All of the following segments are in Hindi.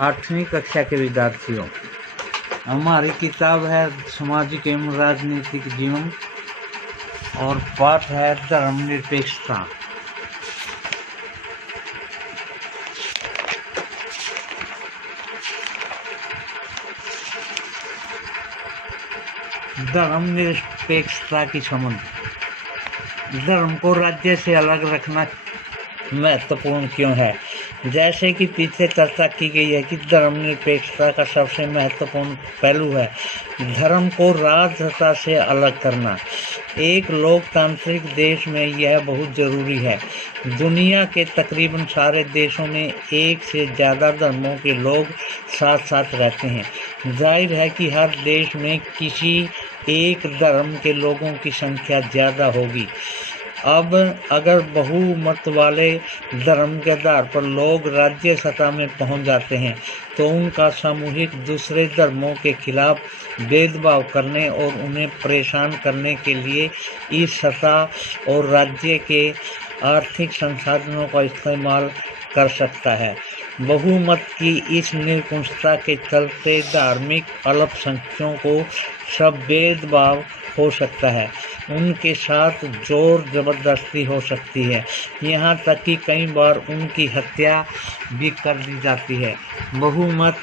8वीं कक्षा के विद्यार्थियों, हमारी किताब है सामाजिक एवं राजनीतिक जीवन और पाठ है धर्मनिरपेक्षता। धर्मनिरपेक्षता की समझ। धर्म को राज्य से अलग रखना महत्वपूर्ण क्यों है? जैसे कि पीछे चर्चा की गई है कि धर्मनिरपेक्षता का सबसे महत्वपूर्ण पहलू है धर्म को राजसत्ता से अलग करना। एक लोकतांत्रिक देश में यह बहुत जरूरी है। दुनिया के तकरीबन सारे देशों में एक से ज़्यादा धर्मों के लोग साथ साथ रहते हैं। जाहिर है कि हर देश में किसी एक धर्म के लोगों की संख्या ज़्यादा होगी। अब अगर बहुमत वाले धर्म के आधार पर लोग राज्य सत्ता में पहुंच जाते हैं तो उनका सामूहिक दूसरे धर्मों के खिलाफ भेदभाव करने और उन्हें परेशान करने के लिए इस सत्ता और राज्य के आर्थिक संसाधनों का इस्तेमाल कर सकता है। बहुमत की इस निरंकुशता के चलते धार्मिक अल्पसंख्यकों को सब भेदभाव हो सकता है, उनके साथ जोर जबरदस्ती हो सकती है, यहाँ तक कि कई बार उनकी हत्या भी कर दी जाती है। बहुमत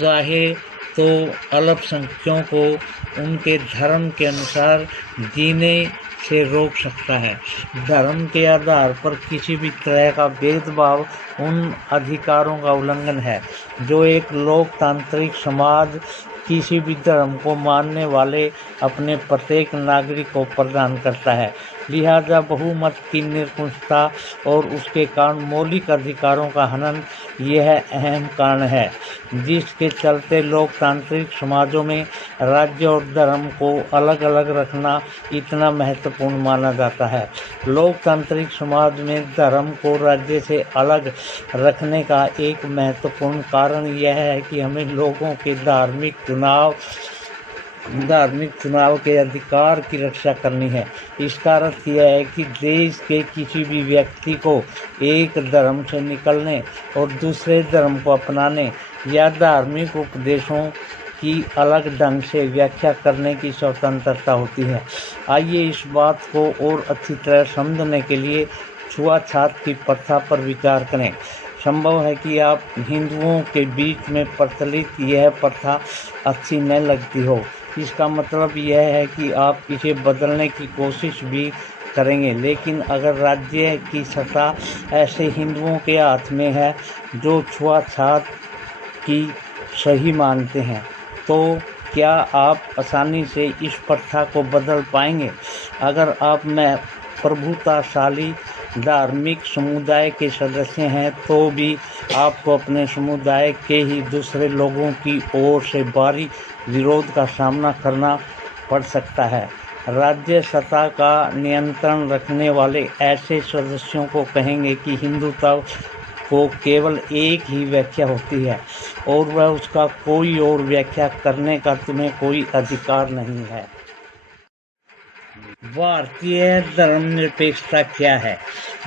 चाहे तो अल्पसंख्यकों को उनके धर्म के अनुसार जीने से रोक सकता है। धर्म के आधार पर किसी भी तरह का भेदभाव उन अधिकारों का उल्लंघन है जो एक लोकतांत्रिक समाज किसी भी धर्म को मानने वाले अपने प्रत्येक नागरिक को प्रदान करता है। लिहाजा बहुमत की निरंकुशता और उसके कारण मौलिक अधिकारों का हनन यह अहम कारण है जिसके चलते लोकतांत्रिक समाजों में राज्य और धर्म को अलग अलग रखना इतना महत्वपूर्ण माना जाता है। लोकतांत्रिक समाज में धर्म को राज्य से अलग रखने का एक महत्वपूर्ण कारण यह है कि हमें लोगों के धार्मिक चुनाव के अधिकार की रक्षा करनी है। इसका अर्थ यह है कि देश के किसी भी व्यक्ति को एक धर्म से निकलने और दूसरे धर्म को अपनाने या धार्मिक उपदेशों की अलग ढंग से व्याख्या करने की स्वतंत्रता होती है। आइए इस बात को और अच्छी तरह समझने के लिए छुआछूत की प्रथा पर विचार करें। संभव है कि आप हिंदुओं के बीच में प्रचलित यह प्रथा अच्छी न लगती हो। इसका मतलब यह है कि आप इसे बदलने की कोशिश भी करेंगे, लेकिन अगर राज्य की सत्ता ऐसे हिंदुओं के हाथ में है जो छुआछूत की सही मानते हैं, तो क्या आप आसानी से इस प्रथा को बदल पाएंगे? अगर आप में प्रभुताशाली धार्मिक समुदाय के सदस्य हैं तो भी आपको अपने समुदाय के ही दूसरे लोगों की ओर से भारी विरोध का सामना करना पड़ सकता है। राज्य सत्ता का नियंत्रण रखने वाले ऐसे सदस्यों को कहेंगे कि हिंदुत्व को केवल एक ही व्याख्या होती है और वह उसका कोई और व्याख्या करने का तुम्हें कोई अधिकार नहीं है। भारतीय धर्मनिरपेक्षता क्या है?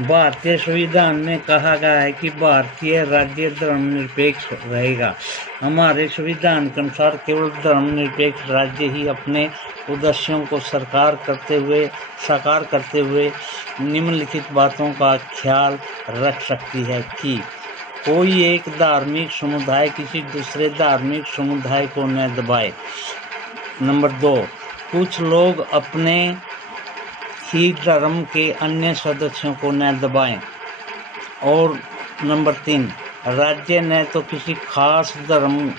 भारतीय संविधान में कहा गया है कि भारतीय राज्य धर्मनिरपेक्ष रहेगा। हमारे संविधान के अनुसार केवल धर्मनिरपेक्ष राज्य ही अपने उद्देश्यों को साकार करते हुए निम्नलिखित बातों का ख्याल रख सकती है कि कोई एक धार्मिक समुदाय किसी दूसरे धार्मिक समुदाय को न दबाए। नंबर 2, कुछ लोग अपने ही धर्म के अन्य सदस्यों को न दबाएं। और नंबर 3, राज्य न तो किसी खास धर्म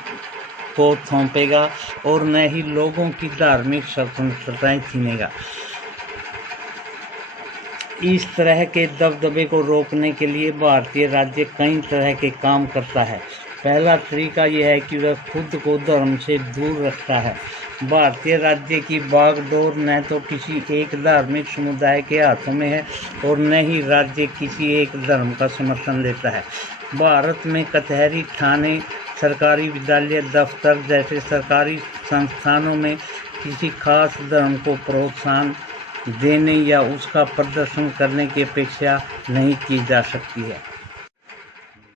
को थोपेगा और न ही लोगों की धार्मिक स्वतंत्रताएं छीनेगा। इस तरह के दबदबे को रोकने के लिए भारतीय राज्य कई तरह के काम करता है। पहला तरीका यह है कि वह खुद को धर्म से दूर रखता है। भारतीय राज्य की बागडोर न तो किसी एक धार्मिक समुदाय के हाथों में है और न ही राज्य किसी एक धर्म का समर्थन देता है। भारत में कचहरी, थाने, सरकारी विद्यालय, दफ्तर जैसे सरकारी संस्थानों में किसी खास धर्म को प्रोत्साहन देने या उसका प्रदर्शन करने की अपेक्षा नहीं की जा सकती है।